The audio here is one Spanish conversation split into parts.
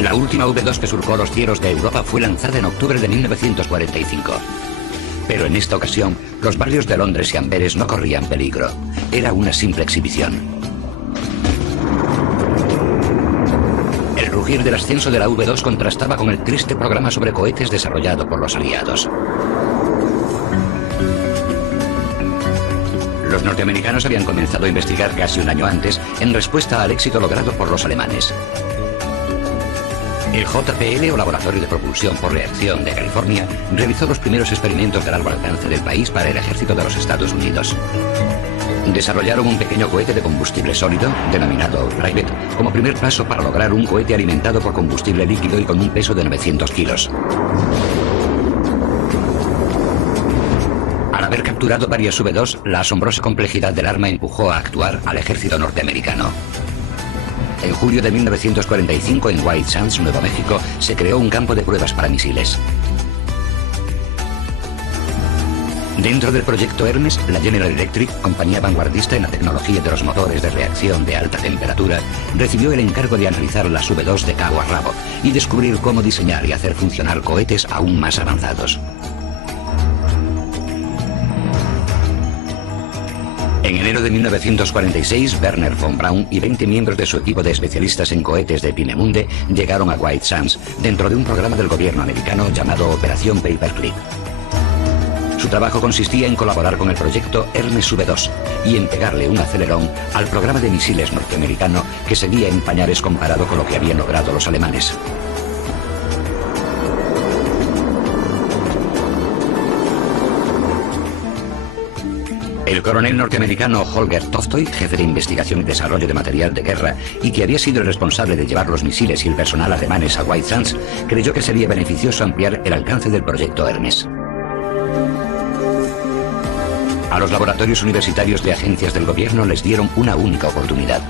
La última V2 que surcó los cielos de Europa fue lanzada en octubre de 1945. Pero en esta ocasión, los barrios de Londres y Amberes no corrían peligro. Era una simple exhibición. El rugir del ascenso de la V2 contrastaba con el triste programa sobre cohetes desarrollado por los aliados. Los norteamericanos habían comenzado a investigar casi un año antes en respuesta al éxito logrado por los alemanes. El JPL, o Laboratorio de Propulsión por Reacción de California, realizó los primeros experimentos de largo alcance del país para el ejército de los Estados Unidos. Desarrollaron un pequeño cohete de combustible sólido, denominado Private, como primer paso para lograr un cohete alimentado por combustible líquido y con un peso de 900 kilos. Al haber capturado varias V2, la asombrosa complejidad del arma empujó a actuar al ejército norteamericano. En julio de 1945, en White Sands, Nuevo México, se creó un campo de pruebas para misiles. Dentro del proyecto Hermes, la General Electric, compañía vanguardista en la tecnología de los motores de reacción de alta temperatura, recibió el encargo de analizar las V2 de cabo a rabo y descubrir cómo diseñar y hacer funcionar cohetes aún más avanzados. En enero de 1946, Werner von Braun y 20 miembros de su equipo de especialistas en cohetes de Peenemünde llegaron a White Sands dentro de un programa del gobierno americano llamado Operación Paperclip. Su trabajo consistía en colaborar con el proyecto Hermes V2 y en pegarle un acelerón al programa de misiles norteamericano que seguía en pañales comparado con lo que habían logrado los alemanes. El coronel norteamericano Holger Toftoy, jefe de investigación y desarrollo de material de guerra y que había sido el responsable de llevar los misiles y el personal alemanes a White Sands, creyó que sería beneficioso ampliar el alcance del proyecto Hermes. A los laboratorios universitarios de agencias del gobierno les dieron una única oportunidad.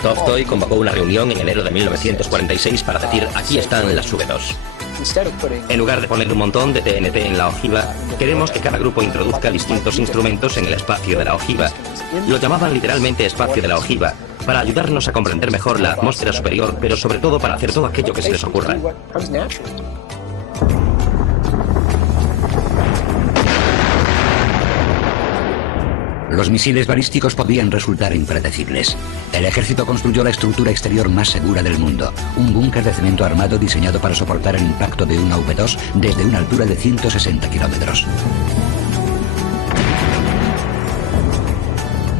Toftoy convocó una reunión en enero de 1946 para decir: aquí están las V2. En lugar de poner un montón de TNT en la ojiva, queremos que cada grupo introduzca distintos instrumentos en el espacio de la ojiva. Lo llamaban literalmente espacio de la ojiva, para ayudarnos a comprender mejor la atmósfera superior, pero sobre todo para hacer todo aquello que se les ocurra. Los misiles balísticos podían resultar impredecibles. El ejército construyó la estructura exterior más segura del mundo, un búnker de cemento armado diseñado para soportar el impacto de una V2 desde una altura de 160 kilómetros.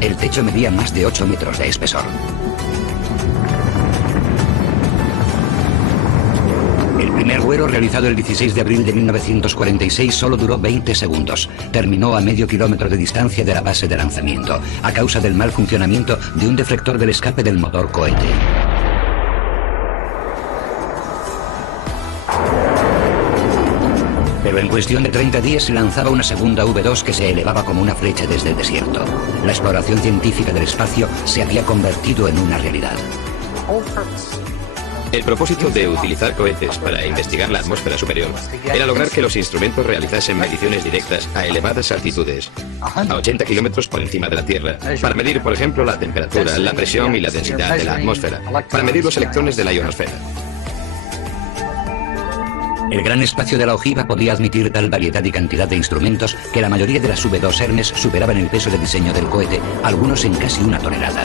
El techo medía más de 8 metros de espesor. El primer vuelo, realizado el 16 de abril de 1946, solo duró 20 segundos. Terminó a medio kilómetro de distancia de la base de lanzamiento, a causa del mal funcionamiento de un deflector del escape del motor cohete. Pero en cuestión de 30 días se lanzaba una segunda V2 que se elevaba como una flecha desde el desierto. La exploración científica del espacio se había convertido en una realidad. El propósito de utilizar cohetes para investigar la atmósfera superior era lograr que los instrumentos realizasen mediciones directas a elevadas altitudes, a 80 kilómetros por encima de la Tierra, para medir, por ejemplo, la temperatura, la presión y la densidad de la atmósfera, para medir los electrones de la ionosfera. El gran espacio de la ojiva podía admitir tal variedad y cantidad de instrumentos que la mayoría de las V2 Hermes superaban el peso de diseño del cohete, algunos en casi 1 tonelada.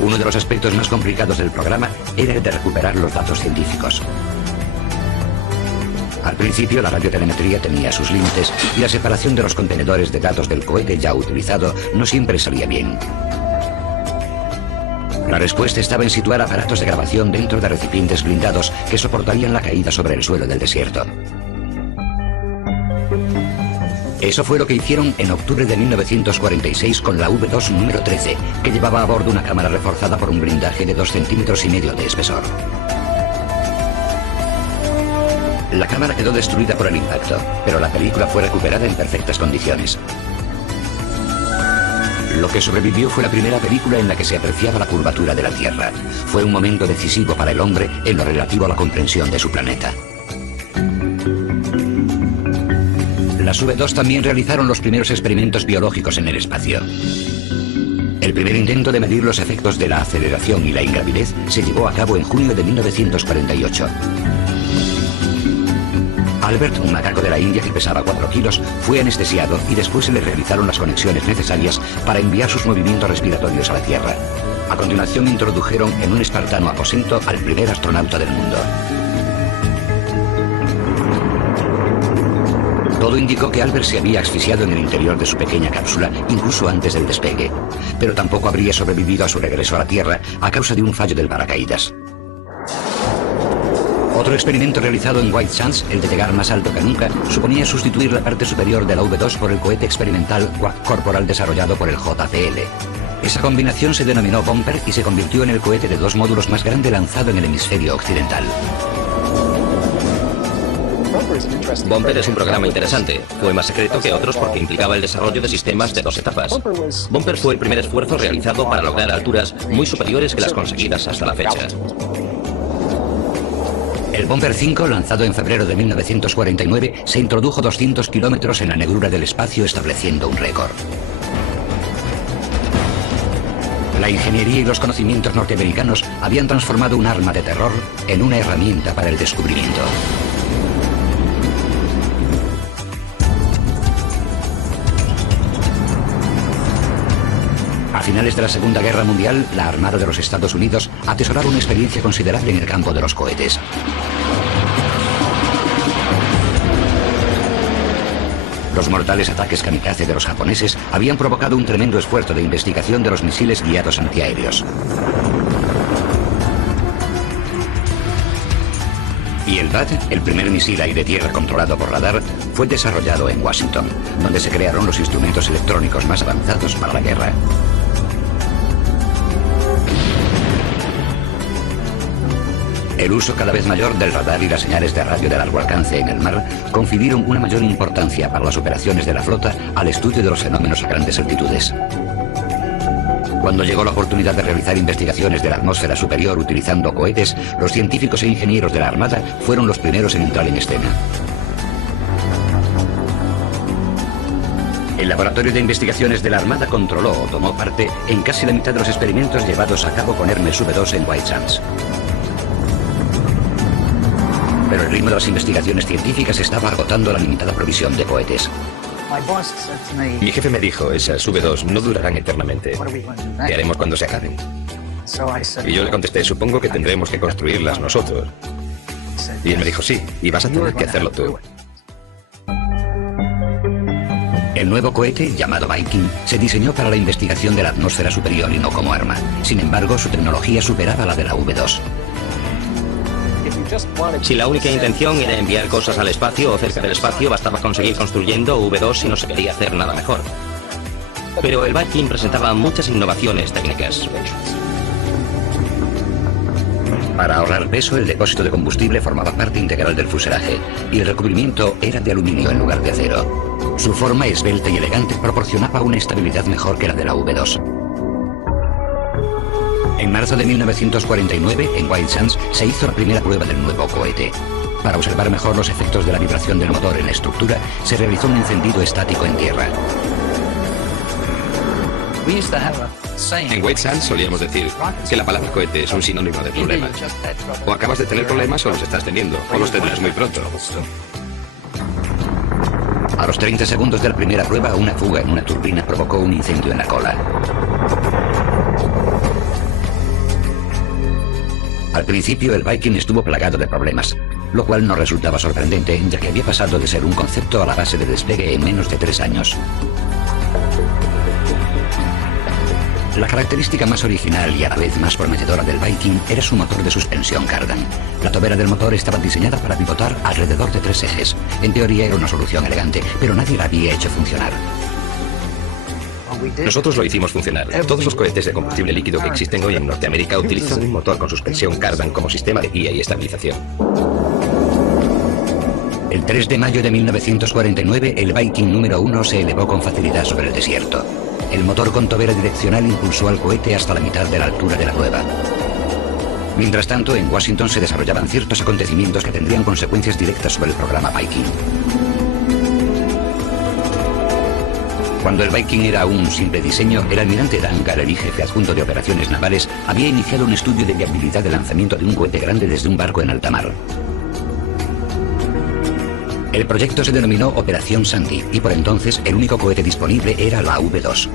Uno de los aspectos más complicados del programa era el de recuperar los datos científicos. Al principio, la radiotelemetría tenía sus límites y la separación de los contenedores de datos del cohete ya utilizado no siempre salía bien. La respuesta estaba en situar aparatos de grabación dentro de recipientes blindados que soportarían la caída sobre el suelo del desierto. Eso fue lo que hicieron en octubre de 1946 con la V2 número 13, que llevaba a bordo una cámara reforzada por un blindaje de 2,5 centímetros de espesor. La cámara quedó destruida por el impacto, pero la película fue recuperada en perfectas condiciones. Lo que sobrevivió fue la primera película en la que se apreciaba la curvatura de la Tierra. Fue un momento decisivo para el hombre en lo relativo a la comprensión de su planeta. Las V2 también realizaron los primeros experimentos biológicos en el espacio. El primer intento de medir los efectos de la aceleración y la ingravidez se llevó a cabo en junio de 1948. Albert, un macaco de la India que pesaba 4 kilos, fue anestesiado y después se le realizaron las conexiones necesarias para enviar sus movimientos respiratorios a la Tierra. A continuación introdujeron en un espartano aposento al primer astronauta del mundo. Todo indicó que Albert se había asfixiado en el interior de su pequeña cápsula, incluso antes del despegue, pero tampoco habría sobrevivido a su regreso a la Tierra a causa de un fallo del paracaídas. Otro experimento realizado en White Sands, el de llegar más alto que nunca, suponía sustituir la parte superior de la V2 por el cohete experimental Quad Corporal desarrollado por el JPL. Esa combinación se denominó Bumper y se convirtió en el cohete de 2 módulos más grande lanzado en el hemisferio occidental. Bumper es un programa interesante. Fue más secreto que otros porque implicaba el desarrollo de sistemas de 2 etapas. Bumper fue el primer esfuerzo realizado para lograr alturas muy superiores que las conseguidas hasta la fecha. El Bumper 5, lanzado en febrero de 1949, se introdujo 200 kilómetros en la negrura del espacio, estableciendo un récord. La ingeniería y los conocimientos norteamericanos habían transformado un arma de terror en una herramienta para el descubrimiento. A finales de la Segunda Guerra Mundial, la Armada de los Estados Unidos atesoraba una experiencia considerable en el campo de los cohetes. Los mortales ataques kamikaze de los japoneses habían provocado un tremendo esfuerzo de investigación de los misiles guiados antiaéreos. Y el BAT, el primer misil aire-tierra controlado por radar, fue desarrollado en Washington, donde se crearon los instrumentos electrónicos más avanzados para la guerra. El uso cada vez mayor del radar y las señales de radio de largo alcance en el mar confirieron una mayor importancia para las operaciones de la flota al estudio de los fenómenos a grandes altitudes. Cuando llegó la oportunidad de realizar investigaciones de la atmósfera superior utilizando cohetes, los científicos e ingenieros de la Armada fueron los primeros en entrar en escena. El Laboratorio de Investigaciones de la Armada controló o tomó parte en casi la mitad de los experimentos llevados a cabo con Hermes V2 en White Sands. Pero el ritmo de las investigaciones científicas estaba agotando la limitada provisión de cohetes. Mi jefe me dijo, esas V2 no durarán eternamente. ¿Qué haremos cuando se acaben? Y yo le contesté, supongo que tendremos que construirlas nosotros. Y él me dijo, sí, y vas a tener que hacerlo tú. El nuevo cohete, llamado Viking, se diseñó para la investigación de la atmósfera superior y no como arma. Sin embargo, su tecnología superaba la de la V2. Si la única intención era enviar cosas al espacio o cerca del espacio, bastaba conseguir construyendo V2 y no se quería hacer nada mejor. Pero el Viking presentaba muchas innovaciones técnicas. Para ahorrar peso, el depósito de combustible formaba parte integral del fuselaje y el recubrimiento era de aluminio en lugar de acero. Su forma esbelta y elegante proporcionaba una estabilidad mejor que la de la V2. En marzo de 1949, en White Sands, se hizo la primera prueba del nuevo cohete. Para observar mejor los efectos de la vibración del motor en la estructura, se realizó un encendido estático en tierra. En White Sands solíamos decir que la palabra cohete es un sinónimo de problemas. O acabas de tener problemas o los estás teniendo, o los tendrás muy pronto. A los 30 segundos de la primera prueba, una fuga en una turbina provocó un incendio en la cola. Al principio, el Viking estuvo plagado de problemas, lo cual no resultaba sorprendente, ya que había pasado de ser un concepto a la base de despegue en menos de 3 años. La característica más original y a la vez más prometedora del Viking era su motor de suspensión Cardan. La tobera del motor estaba diseñada para pivotar alrededor de 3 ejes. En teoría era una solución elegante, pero nadie la había hecho funcionar. Nosotros lo hicimos funcionar. Todos los cohetes de combustible líquido que existen hoy en Norteamérica utilizan un motor con suspensión Cardan como sistema de guía y estabilización. El 3 de mayo de 1949, el Viking número 1 se elevó con facilidad sobre el desierto. El motor con tobera direccional impulsó al cohete hasta la mitad de la altura de la prueba. Mientras tanto, en Washington se desarrollaban ciertos acontecimientos que tendrían consecuencias directas sobre el programa Viking. Cuando el Viking era un simple diseño, el almirante Dan Gallery, jefe adjunto de operaciones navales, había iniciado un estudio de viabilidad de lanzamiento de un cohete grande desde un barco en alta mar. El proyecto se denominó Operación Sandy y por entonces el único cohete disponible era la V2.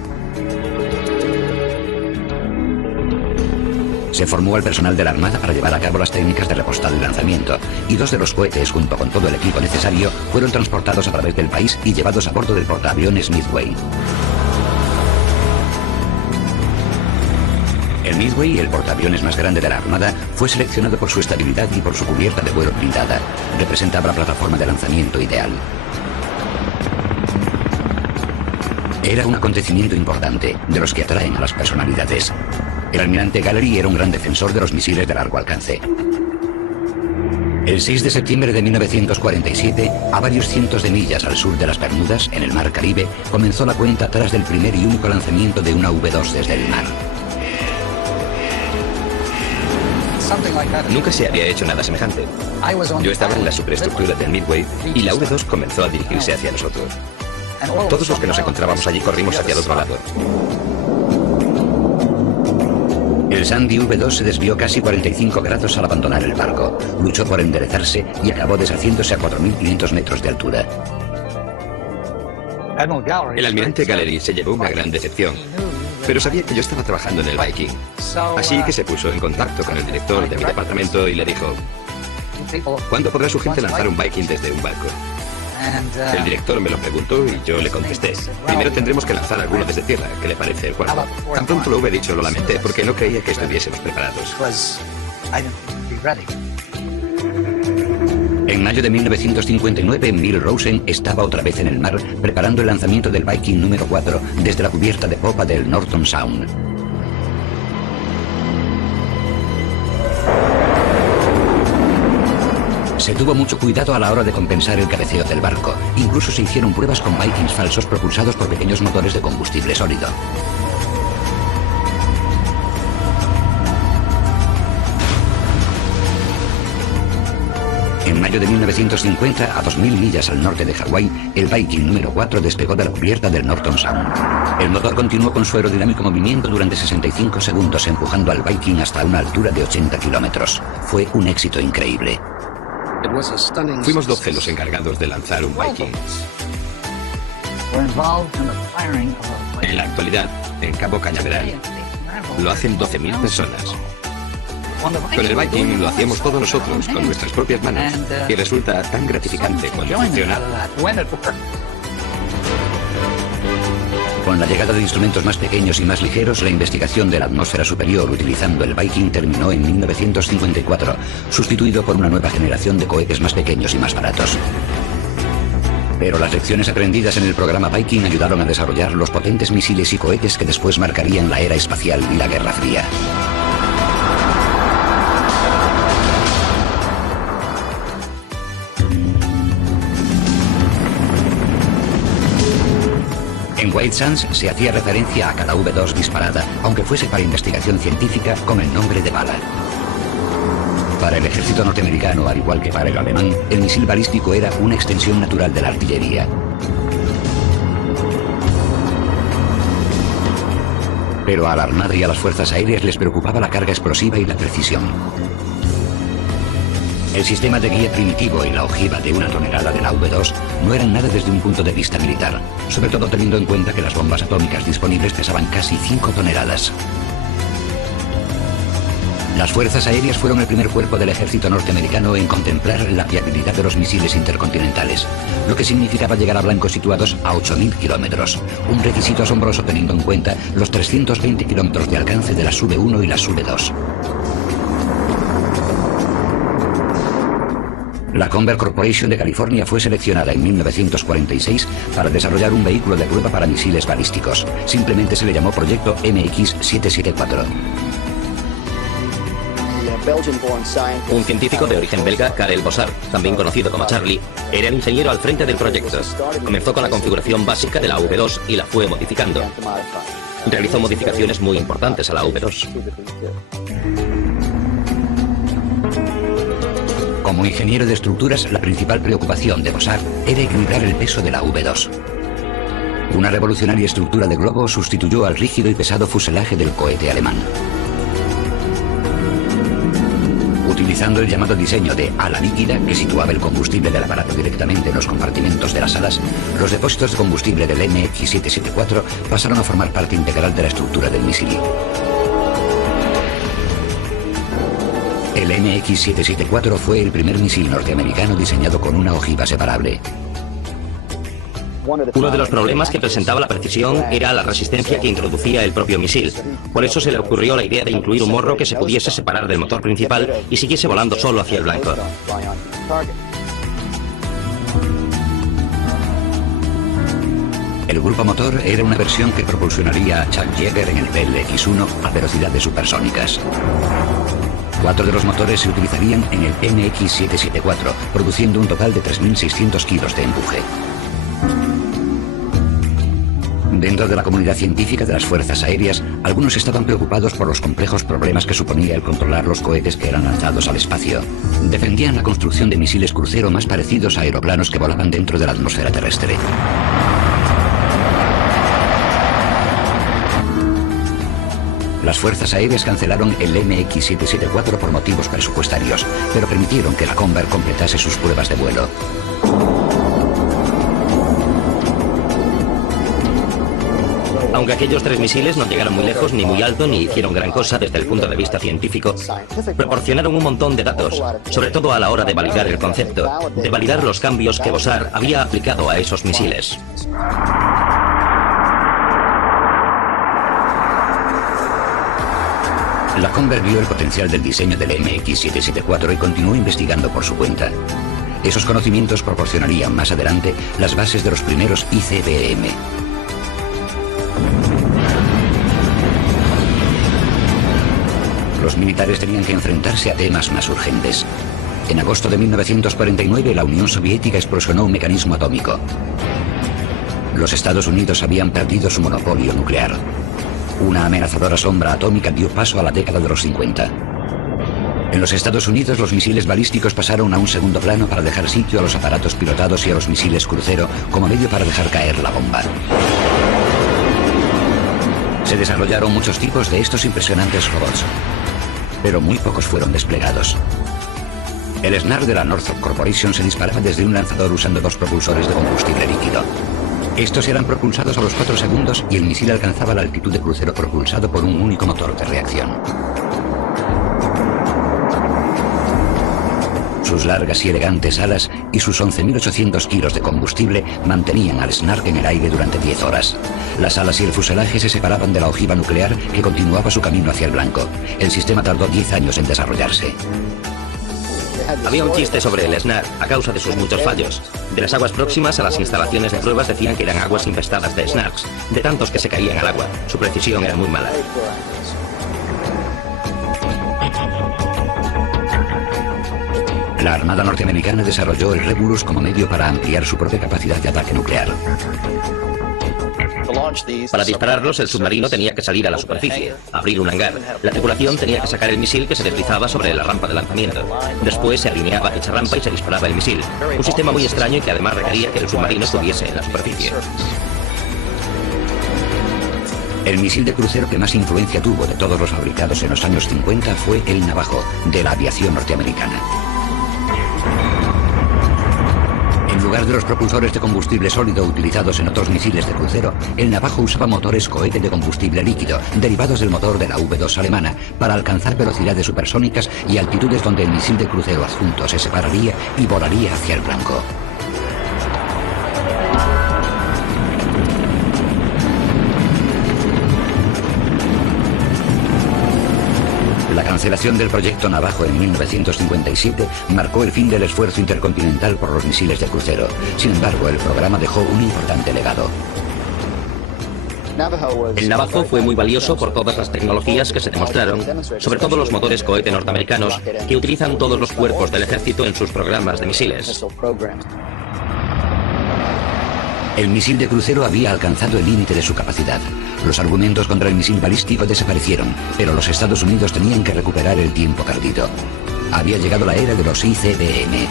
Se formó al personal de la Armada para llevar a cabo las técnicas de repostado y lanzamiento, y 2 de los cohetes, junto con todo el equipo necesario, fueron transportados a través del país y llevados a bordo del portaaviones Midway. El Midway, el portaaviones más grande de la Armada, fue seleccionado por su estabilidad y por su cubierta de vuelo blindada. Representaba la plataforma de lanzamiento ideal. Era un acontecimiento importante, de los que atraen a las personalidades. El almirante Gallery era un gran defensor de los misiles de largo alcance. El 6 de septiembre de 1947, a varios cientos de millas al sur de las Bermudas, en el Mar Caribe, comenzó la cuenta atrás del primer y único lanzamiento de una V2 desde el mar. Nunca se había hecho nada semejante. Yo estaba en la superestructura del Midway y la V2 comenzó a dirigirse hacia nosotros. Todos los que nos encontrábamos allí corrimos hacia el otro lado. El Sandy V2 se desvió casi 45 grados al abandonar el barco. Luchó por enderezarse y acabó deshaciéndose a 4.500 metros de altura. El almirante Gallery se llevó una gran decepción, pero sabía que yo estaba trabajando en el Viking. Así que se puso en contacto con el director de mi departamento y le dijo: ¿cuándo podrá su gente lanzar un Viking desde un barco? El director me lo preguntó y yo le contesté: primero tendremos que lanzar alguno desde tierra. ¿Qué le parece el cuerpo? Tan pronto lo hube dicho, lo lamenté porque no creía que estuviésemos preparados. En mayo de 1959, Bill Rosen estaba otra vez en el mar preparando el lanzamiento del Viking número 4 desde la cubierta de popa del Norton Sound. Se tuvo mucho cuidado a la hora de compensar el cabeceo del barco. Incluso se hicieron pruebas con Vikings falsos propulsados por pequeños motores de combustible sólido. En mayo de 1950, a 2.000 millas al norte de Hawái, el Viking número 4 despegó de la cubierta del Norton Sound. El motor continuó con su aerodinámico movimiento durante 65 segundos, empujando al Viking hasta una altura de 80 kilómetros. Fue un éxito increíble. Fuimos 12 los encargados de lanzar un Viking. En la actualidad, en Cabo Cañaveral, lo hacen 12.000 personas. Con el Viking lo hacíamos todos nosotros, con nuestras propias manos, y resulta tan gratificante cuando funciona. Con la llegada de instrumentos más pequeños y más ligeros, la investigación de la atmósfera superior utilizando el Viking terminó en 1954, sustituido por una nueva generación de cohetes más pequeños y más baratos. Pero las lecciones aprendidas en el programa Viking ayudaron a desarrollar los potentes misiles y cohetes que después marcarían la era espacial y la Guerra Fría. En White Sands se hacía referencia a cada V2 disparada, aunque fuese para investigación científica, con el nombre de bala. Para el ejército norteamericano, al igual que para el alemán, el misil balístico era una extensión natural de la artillería. Pero a la Armada y a las fuerzas aéreas les preocupaba la carga explosiva y la precisión. El sistema de guía primitivo y la ojiva de 1 tonelada de la V2 no eran nada desde un punto de vista militar, sobre todo teniendo en cuenta que las bombas atómicas disponibles pesaban casi 5 toneladas. Las fuerzas aéreas fueron el primer cuerpo del ejército norteamericano en contemplar la viabilidad de los misiles intercontinentales, lo que significaba llegar a blancos situados a 8.000 kilómetros, un requisito asombroso teniendo en cuenta los 320 kilómetros de alcance de la V1 y la V2. La Conver Corporation de California fue seleccionada en 1946 para desarrollar un vehículo de prueba para misiles balísticos. Simplemente se le llamó Proyecto MX-774. Un científico de origen belga, Karel Bossart, también conocido como Charlie, era el ingeniero al frente del proyecto. Comenzó con la configuración básica de la V2 y la fue modificando. Realizó modificaciones muy importantes a la V2. Como ingeniero de estructuras, la principal preocupación de Bossart era equilibrar el peso de la V2. Una revolucionaria estructura de globo sustituyó al rígido y pesado fuselaje del cohete alemán. Utilizando el llamado diseño de ala líquida, que situaba el combustible del aparato directamente en los compartimentos de las alas, los depósitos de combustible del MX-774 pasaron a formar parte integral de la estructura del misil. El MX-774 fue el primer misil norteamericano diseñado con una ojiva separable. Uno de los problemas que presentaba la precisión era la resistencia que introducía el propio misil. Por eso se le ocurrió la idea de incluir un morro que se pudiese separar del motor principal y siguiese volando solo hacia el blanco. El grupo motor era una versión que propulsionaría a Chuck Yeager en el PLX-1 a velocidades supersónicas. 4 de los motores se utilizarían en el MX-774, produciendo un total de 3.600 kilos de empuje. Dentro de la comunidad científica de las fuerzas aéreas, algunos estaban preocupados por los complejos problemas que suponía el controlar los cohetes que eran lanzados al espacio. Defendían la construcción de misiles crucero más parecidos a aeroplanos que volaban dentro de la atmósfera terrestre. Las fuerzas aéreas cancelaron el MX-774 por motivos presupuestarios, pero permitieron que la Convair completase sus pruebas de vuelo. Aunque aquellos 3 misiles no llegaron muy lejos, ni muy alto, ni hicieron gran cosa desde el punto de vista científico, proporcionaron un montón de datos, sobre todo a la hora de validar el concepto, de validar los cambios que Bossard había aplicado a esos misiles. La Convair vio el potencial del diseño del MX-774 y continuó investigando por su cuenta. Esos conocimientos proporcionarían más adelante las bases de los primeros ICBM. Los militares tenían que enfrentarse a temas más urgentes. En agosto de 1949, la Unión Soviética explosionó un mecanismo atómico. Los Estados Unidos habían perdido su monopolio nuclear. Una amenazadora sombra atómica dio paso a la década de los 50. En los Estados Unidos, los misiles balísticos pasaron a un segundo plano para dejar sitio a los aparatos pilotados y a los misiles crucero como medio para dejar caer la bomba. Se desarrollaron muchos tipos de estos impresionantes robots, pero muy pocos fueron desplegados. El SNAR de la Northrop Corporation se disparaba desde un lanzador usando 2 propulsores de combustible líquido. Estos eran propulsados a los 4 segundos y el misil alcanzaba la altitud de crucero propulsado por un único motor de reacción. Sus largas y elegantes alas y sus 11.800 kilos de combustible mantenían al SNARK en el aire durante 10 horas. Las alas y el fuselaje se separaban de la ojiva nuclear que continuaba su camino hacia el blanco. El sistema tardó 10 años en desarrollarse. Había un chiste sobre el SNAR a causa de sus muchos fallos. De las aguas próximas a las instalaciones de pruebas decían que eran aguas infestadas de SNARKs, de tantos que se caían al agua. Su precisión era muy mala. La Armada norteamericana desarrolló el Regulus como medio para ampliar su propia capacidad de ataque nuclear. Para dispararlos, el submarino tenía que salir a la superficie, abrir un hangar. La tripulación tenía que sacar el misil que se deslizaba sobre la rampa de lanzamiento. Después se alineaba dicha rampa y se disparaba el misil. Un sistema muy extraño y que además requería que el submarino estuviese en la superficie. El misil de crucero que más influencia tuvo de todos los fabricados en los años 50 fue el Navajo, de la aviación norteamericana. En lugar de los propulsores de combustible sólido utilizados en otros misiles de crucero, el Navajo usaba motores cohete de combustible líquido, derivados del motor de la V-2 alemana, para alcanzar velocidades supersónicas y altitudes donde el misil de crucero adjunto se separaría y volaría hacia el blanco. La cancelación del proyecto Navajo en 1957 marcó el fin del esfuerzo intercontinental por los misiles de crucero. Sin embargo, el programa dejó un importante legado. El Navajo fue muy valioso por todas las tecnologías que se demostraron, sobre todo los motores cohete norteamericanos, que utilizan todos los cuerpos del ejército en sus programas de misiles. El misil de crucero había alcanzado el límite de su capacidad. Los argumentos contra el misil balístico desaparecieron, pero los Estados Unidos tenían que recuperar el tiempo perdido. Había llegado la era de los ICBM.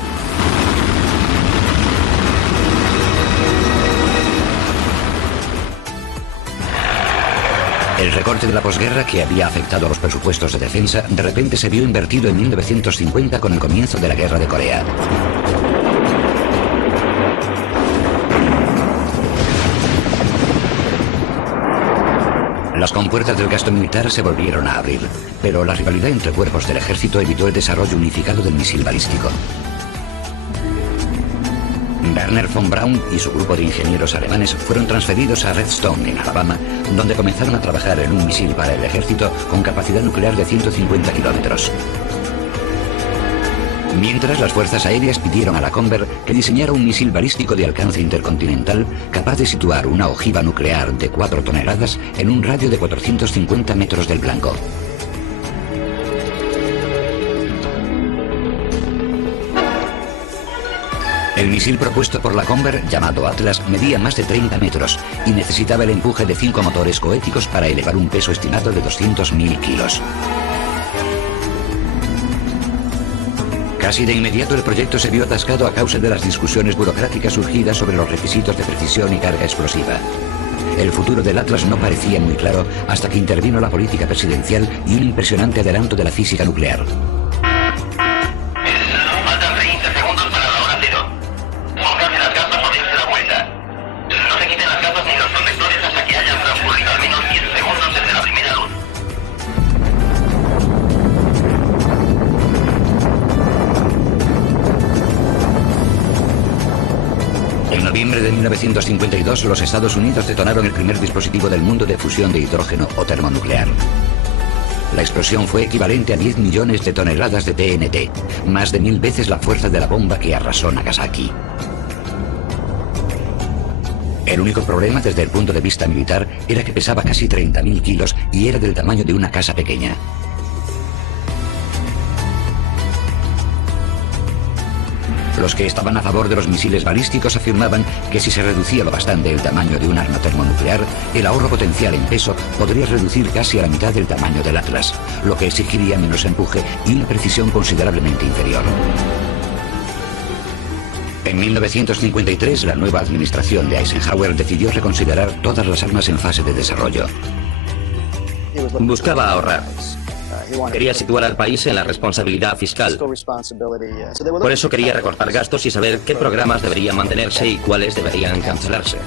El recorte de la posguerra, que había afectado a los presupuestos de defensa, de repente se vio invertido en 1950 con el comienzo de la Guerra de Corea. Las compuertas del gasto militar se volvieron a abrir, pero la rivalidad entre cuerpos del ejército evitó el desarrollo unificado del misil balístico. Werner von Braun y su grupo de ingenieros alemanes fueron transferidos a Redstone, en Alabama, donde comenzaron a trabajar en un misil para el ejército con capacidad nuclear de 150 kilómetros. Mientras, las fuerzas aéreas pidieron a la Conver que diseñara un misil balístico de alcance intercontinental capaz de situar una ojiva nuclear de 4 toneladas en un radio de 450 metros del blanco. El misil propuesto por la Conver, llamado Atlas, medía más de 30 metros y necesitaba el empuje de 5 motores cohéticos para elevar un peso estimado de 200.000 kilos. Casi de inmediato el proyecto se vio atascado a causa de las discusiones burocráticas surgidas sobre los requisitos de precisión y carga explosiva. El futuro del Atlas no parecía muy claro hasta que intervino la política presidencial y un impresionante adelanto de la física nuclear. Faltan 30 segundos para la hora cero. Pónganse las gafas o dense la vuelta. No se quiten las gafas ni los protectores hasta que hayan transcurrido al menos 10 segundos desde la primera luz. En noviembre de 1952, los Estados Unidos detonaron el primer dispositivo del mundo de fusión de hidrógeno o termonuclear. La explosión fue equivalente a 10 millones de toneladas de TNT, más de 1000 veces la fuerza de la bomba que arrasó Nagasaki. El único problema desde el punto de vista militar era que pesaba casi 30.000 kilos y era del tamaño de una casa pequeña. Los que estaban a favor de los misiles balísticos afirmaban que si se reducía lo bastante el tamaño de un arma termonuclear, el ahorro potencial en peso podría reducir casi a la mitad del tamaño del Atlas, lo que exigiría menos empuje y una precisión considerablemente inferior. En 1953, la nueva administración de Eisenhower decidió reconsiderar todas las armas en fase de desarrollo. Buscaba ahorrar. Quería situar al país en la responsabilidad fiscal. Por eso quería recortar gastos y saber qué programas deberían mantenerse y cuáles deberían cancelarse.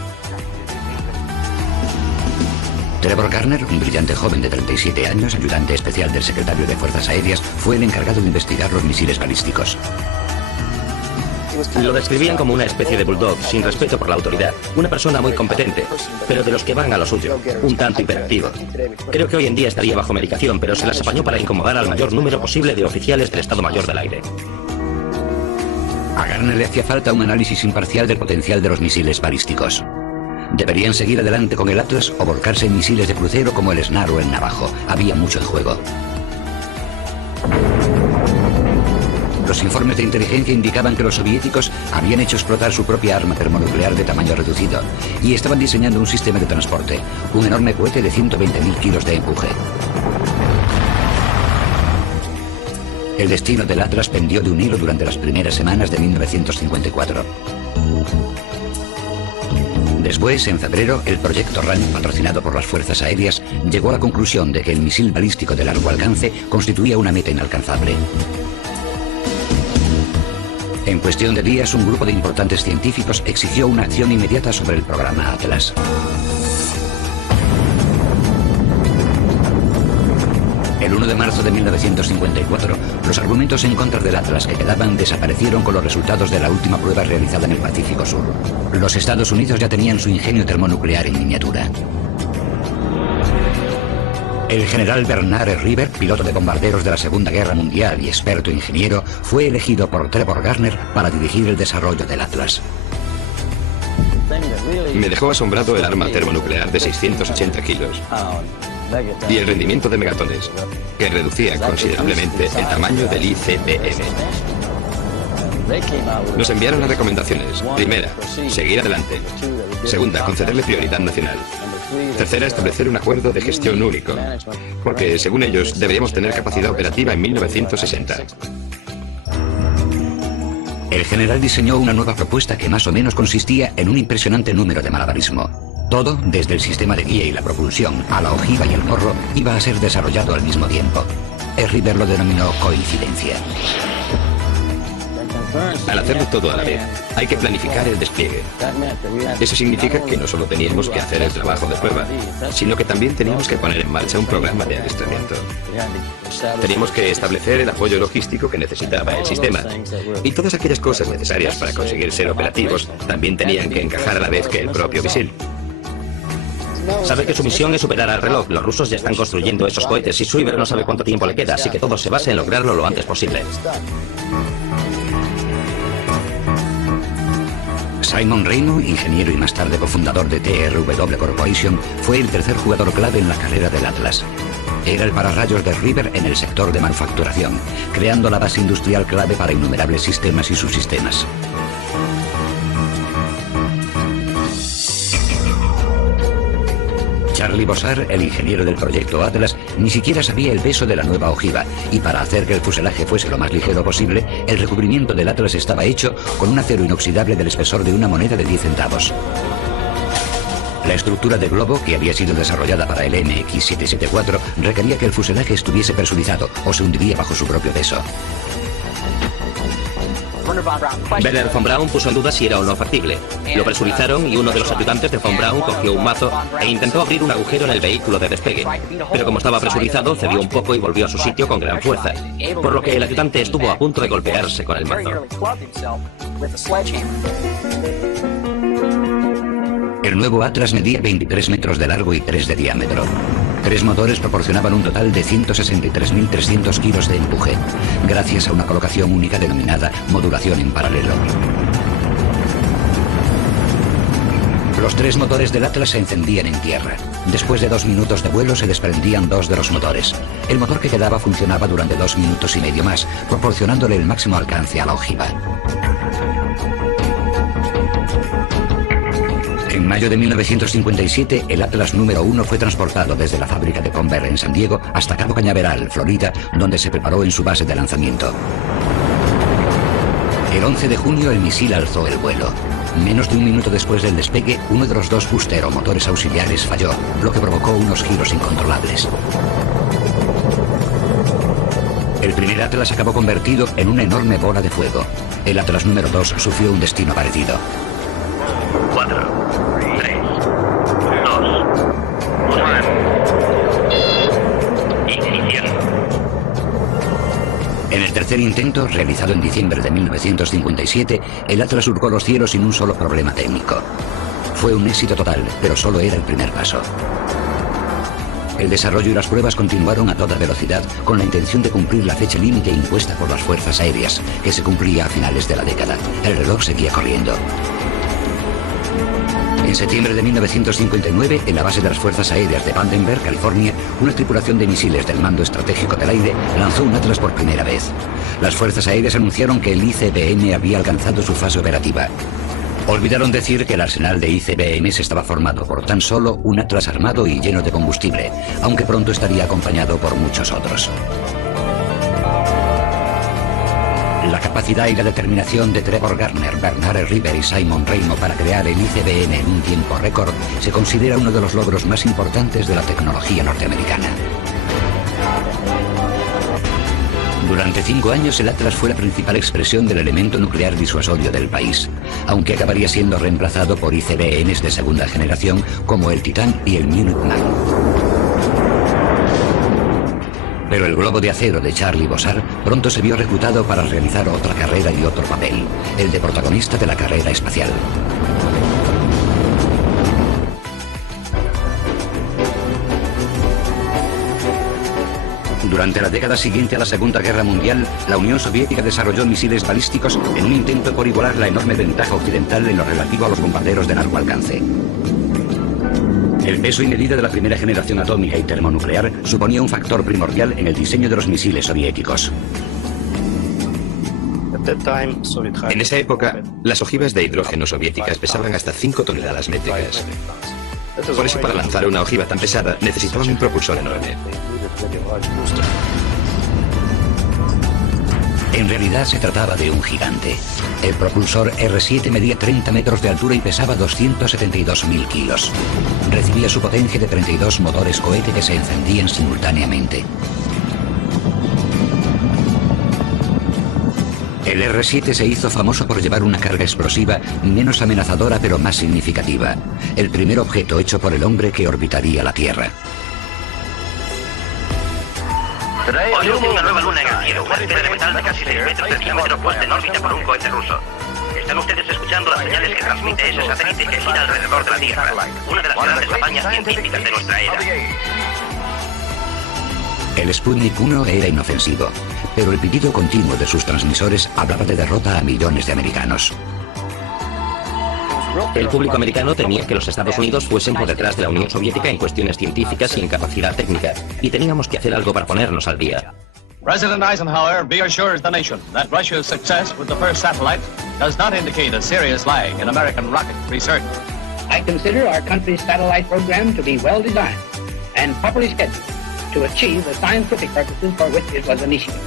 Trevor Garner, un brillante joven de 37 años, ayudante especial del secretario de Fuerzas Aéreas, fue el encargado de investigar los misiles balísticos. Lo describían como una especie de bulldog, sin respeto por la autoridad. Una persona muy competente, pero de los que van a lo suyo. Un tanto hiperactivo. Creo que hoy en día estaría bajo medicación, pero se las apañó para incomodar al mayor número posible de oficiales del Estado Mayor del Aire. A Garner le hacía falta un análisis imparcial del potencial de los misiles balísticos. Deberían seguir adelante con el Atlas o volcarse en misiles de crucero como el Snar o el Navajo. Había mucho en juego. Los informes de inteligencia indicaban que los soviéticos habían hecho explotar su propia arma termonuclear de tamaño reducido y estaban diseñando un sistema de transporte, un enorme cohete de 120.000 kilos de empuje. El destino del Atlas pendió de un hilo durante las primeras semanas de 1954. Después, en febrero, el proyecto RAN, patrocinado por las Fuerzas Aéreas, llegó a la conclusión de que el misil balístico de largo alcance constituía una meta inalcanzable. En cuestión de días, un grupo de importantes científicos exigió una acción inmediata sobre el programa Atlas. El 1 de marzo de 1954, los argumentos en contra del Atlas que quedaban desaparecieron con los resultados de la última prueba realizada en el Pacífico Sur. Los Estados Unidos ya tenían su ingenio termonuclear en miniatura. El general Bernard River, piloto de bombarderos de la Segunda Guerra Mundial y experto ingeniero, fue elegido por Trevor Garner para dirigir el desarrollo del Atlas. Me dejó asombrado el arma termonuclear de 680 kilos y el rendimiento de megatones, que reducía considerablemente el tamaño del ICBM. Nos enviaron las recomendaciones. Primera, seguir adelante. Segunda, concederle prioridad nacional. Tercera, establecer un acuerdo de gestión único, porque según ellos deberíamos tener capacidad operativa en 1960. El general diseñó una nueva propuesta que más o menos consistía en un impresionante número de malabarismo. Todo, desde el sistema de guía y la propulsión a la ojiva y el morro, iba a ser desarrollado al mismo tiempo. River lo denominó coincidencia. Al hacerlo todo a la vez, hay que planificar el despliegue. Eso significa que no solo teníamos que hacer el trabajo de prueba, sino que también teníamos que poner en marcha un programa de adiestramiento. Teníamos que establecer el apoyo logístico que necesitaba el sistema. Y todas aquellas cosas necesarias para conseguir ser operativos también tenían que encajar a la vez que el propio misil. Sabe que su misión es superar al reloj. Los rusos ya están construyendo esos cohetes y Schreiber no sabe cuánto tiempo le queda, así que todo se basa en lograrlo lo antes posible. Simon Reino, ingeniero y más tarde cofundador de TRW Corporation, fue el tercer jugador clave en la carrera del Atlas. Era el pararrayos de River en el sector de manufacturación, creando la base industrial clave para innumerables sistemas y subsistemas. Charlie Bossard, el ingeniero del proyecto Atlas, ni siquiera sabía el peso de la nueva ojiva, y para hacer que el fuselaje fuese lo más ligero posible, el recubrimiento del Atlas estaba hecho con un acero inoxidable del espesor de una moneda de 10 centavos. La estructura de globo, que había sido desarrollada para el MX-774, requería que el fuselaje estuviese presurizado o se hundiría bajo su propio peso. Werner von Braun puso en duda si era o no factible. Lo presurizaron y uno de los ayudantes de von Braun cogió un mazo e intentó abrir un agujero en el vehículo de despegue. Pero como estaba presurizado, cedió un poco y volvió a su sitio con gran fuerza, por lo que el ayudante estuvo a punto de golpearse con el mazo. El nuevo Atlas medía 23 metros de largo y 3 de diámetro. 3 motores proporcionaban un total de 163.300 kilos de empuje, gracias a una colocación única denominada modulación en paralelo. Los 3 motores del Atlas se encendían en tierra. Después de 2 minutos de vuelo se desprendían 2 de los motores. El motor que quedaba funcionaba durante 2 minutos y medio más, proporcionándole el máximo alcance a la ojiva. En mayo de 1957, el Atlas número 1 fue transportado desde la fábrica de Convair en San Diego hasta Cabo Cañaveral, Florida, donde se preparó en su base de lanzamiento. El 11 de junio el misil alzó el vuelo. Menos de un minuto después del despegue, uno de los 2 booster o motores auxiliares falló, lo que provocó unos giros incontrolables. El primer Atlas acabó convertido en una enorme bola de fuego. El Atlas número 2 sufrió un destino parecido. 4, 3, 2, 1. Iniciando. En el tercer intento, realizado en diciembre de 1957, el Atlas surcó los cielos sin un solo problema técnico. Fue un éxito total, pero solo era el primer paso. El desarrollo y las pruebas continuaron a toda velocidad con la intención de cumplir la fecha límite impuesta por las fuerzas aéreas, que se cumplía a finales de la década. El reloj seguía corriendo. En septiembre de 1959, en la base de las Fuerzas Aéreas de Vandenberg, California, una tripulación de misiles del Mando Estratégico del Aire lanzó un Atlas por primera vez. Las Fuerzas Aéreas anunciaron que el ICBM había alcanzado su fase operativa. Olvidaron decir que el arsenal de ICBMs estaba formado por tan solo un Atlas armado y lleno de combustible, aunque pronto estaría acompañado por muchos otros. La capacidad y la determinación de Trevor Garner, Bernard River y Simon Reino para crear el ICBM en un tiempo récord se considera uno de los logros más importantes de la tecnología norteamericana. Durante 5 años el Atlas fue la principal expresión del elemento nuclear disuasorio del país, aunque acabaría siendo reemplazado por ICBMs de segunda generación como el Titan y el Minuteman. Pero el globo de acero de Charlie Bossard pronto se vio reclutado para realizar otra carrera y otro papel, el de protagonista de la carrera espacial. Durante la década siguiente a la Segunda Guerra Mundial, la Unión Soviética desarrolló misiles balísticos en un intento por igualar la enorme ventaja occidental en lo relativo a los bombarderos de largo alcance. El peso y medida de la primera generación atómica y termonuclear suponía un factor primordial en el diseño de los misiles soviéticos. En esa época, las ojivas de hidrógeno soviéticas pesaban hasta 5 toneladas métricas. Por eso, para lanzar una ojiva tan pesada, necesitaban un propulsor enorme. En realidad se trataba de un gigante. El propulsor R7 medía 30 metros de altura y pesaba 272.000 kilos. Recibía su potencia de 32 motores cohete que se encendían simultáneamente. El R7 se hizo famoso por llevar una carga explosiva menos amenazadora pero más significativa. El primer objeto hecho por el hombre que orbitaría la Tierra. Hoy luce una nueva luna en el cielo, una esfera de metal de casi 6 metros de diámetro puesta en órbita por un cohete ruso. Están ustedes escuchando las señales que transmite ese satélite que gira alrededor de la Tierra, una de las grandes hazañas científicas de nuestra era. El Sputnik 1 era inofensivo, pero el pitido continuo de sus transmisores hablaba de derrota a millones de americanos. El público americano temía que los Estados Unidos fuesen por detrás de la Unión Soviética en cuestiones científicas y en capacidad técnica, y teníamos que hacer algo para ponernos al día. President Eisenhower reassures the nation that Russia's success with the first satellite does not indicate a serious lag in American rocket research. I consider our country's satellite program to be well designed and properly scheduled to achieve the scientific purposes for which it was initiated.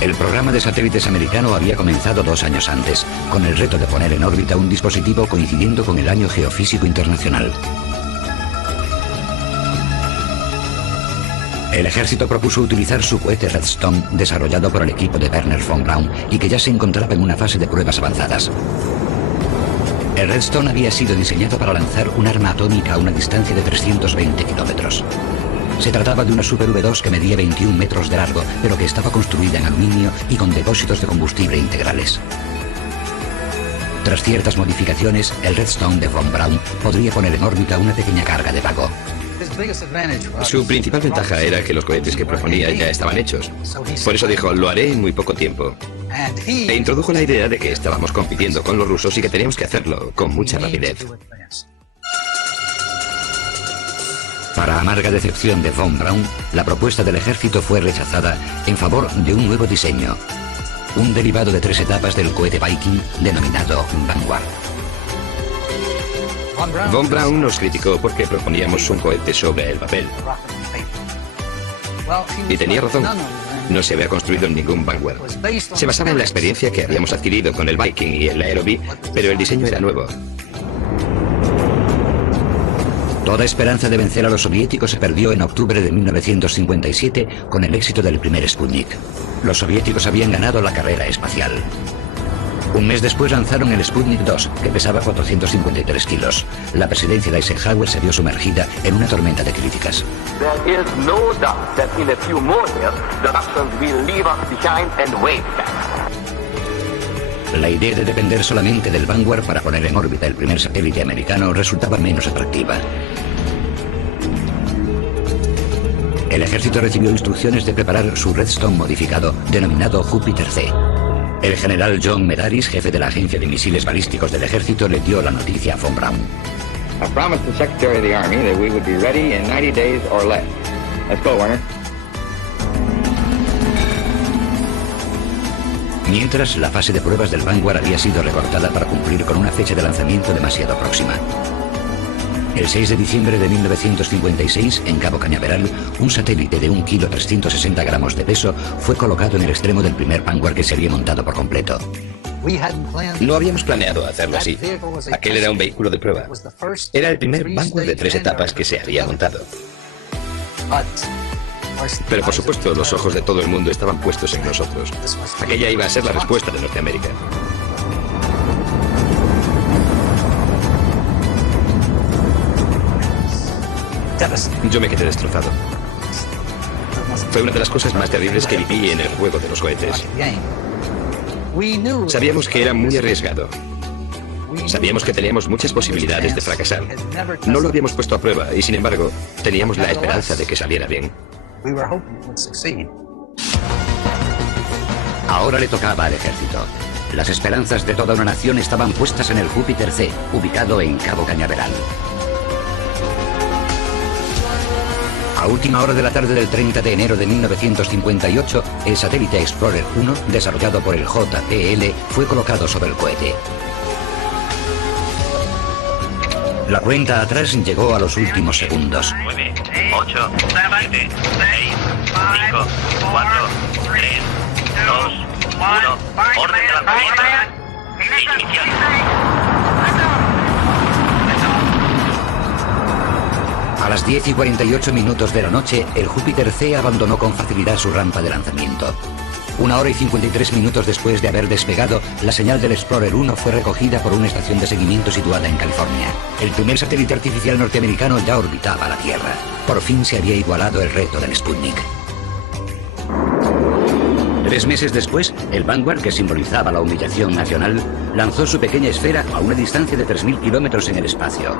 El programa de satélites americano había comenzado 2 años antes, con el reto de poner en órbita un dispositivo coincidiendo con el Año Geofísico Internacional. El ejército propuso utilizar su cohete Redstone, desarrollado por el equipo de Wernher von Braun y que ya se encontraba en una fase de pruebas avanzadas. El Redstone había sido diseñado para lanzar un arma atómica a una distancia de 320 kilómetros. Se trataba de una Super V2 que medía 21 metros de largo, pero que estaba construida en aluminio y con depósitos de combustible integrales. Tras ciertas modificaciones, el Redstone de von Braun podría poner en órbita una pequeña carga de Vago. Su principal ventaja era que los cohetes que proponía ya estaban hechos. Por eso dijo, lo haré en muy poco tiempo. E introdujo la idea de que estábamos compitiendo con los rusos y que teníamos que hacerlo con mucha rapidez. Para amarga decepción de von Braun, la propuesta del ejército fue rechazada en favor de un nuevo diseño, un derivado de 3 etapas del cohete Viking denominado Vanguard. Von Braun nos criticó porque proponíamos un cohete sobre el papel. Y tenía razón. No se había construido ningún Vanguard. Se basaba en la experiencia que habíamos adquirido con el Viking y el Aerobee, pero el diseño era nuevo. Toda esperanza de vencer a los soviéticos se perdió en octubre de 1957 con el éxito del primer Sputnik. Los soviéticos habían ganado la carrera espacial. Un mes después lanzaron el Sputnik 2, que pesaba 453 kilos. La presidencia de Eisenhower se vio sumergida en una tormenta de críticas. There is no doubt that in a few more years, the Russians will leave us behind and wait back. La idea de depender solamente del Vanguard para poner en órbita el primer satélite americano resultaba menos atractiva. El ejército recibió instrucciones de preparar su Redstone modificado, denominado Jupiter C. El general John Medaris, jefe de la agencia de misiles balísticos del ejército, le dio la noticia a von Braun. I promised the Secretary of the Army that we would be ready in 90 days or less. Let's go, Werner. Mientras, la fase de pruebas del Vanguard había sido recortada para cumplir con una fecha de lanzamiento demasiado próxima. El 6 de diciembre de 1956, en Cabo Cañaveral, un satélite de 1 kilo 360 gramos de peso fue colocado en el extremo del primer Vanguard que se había montado por completo. No habíamos planeado hacerlo así. Aquel era un vehículo de prueba. Era el primer Vanguard de 3 etapas que se había montado. Pero por supuesto, los ojos de todo el mundo estaban puestos en nosotros. Aquella iba a ser la respuesta de Norteamérica. Yo me quedé destrozado. Fue una de las cosas más terribles que viví en el juego de los cohetes. Sabíamos que era muy arriesgado. Sabíamos que teníamos muchas posibilidades de fracasar. No lo habíamos puesto a prueba y, sin embargo, teníamos la esperanza de que saliera bien. Ahora le tocaba al ejército. Las esperanzas de toda una nación estaban puestas en el Júpiter C, ubicado en Cabo Cañaveral. A última hora de la tarde del 30 de enero de 1958, el satélite Explorer 1, desarrollado por el JPL, fue colocado sobre el cohete. La cuenta atrás llegó a los últimos segundos. 9, 8, 7, 6, 5, 4, 3, 2, 1. Orden de lanzamiento. Ignición. A las 10:48 minutos de la noche, el Júpiter C abandonó con facilidad su rampa de lanzamiento. 1 hora y 53 minutos después de haber despegado, la señal del Explorer 1 fue recogida por una estación de seguimiento situada en California. El primer satélite artificial norteamericano ya orbitaba la Tierra. Por fin se había igualado el reto del Sputnik. 3 meses después, el Vanguard, que simbolizaba la humillación nacional, lanzó su pequeña esfera a una distancia de 3.000 kilómetros en el espacio.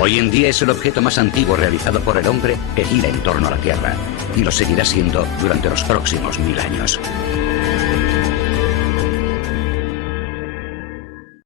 Hoy en día es el objeto más antiguo realizado por el hombre que gira en torno a la Tierra, y lo seguirá siendo durante los próximos 1000 años.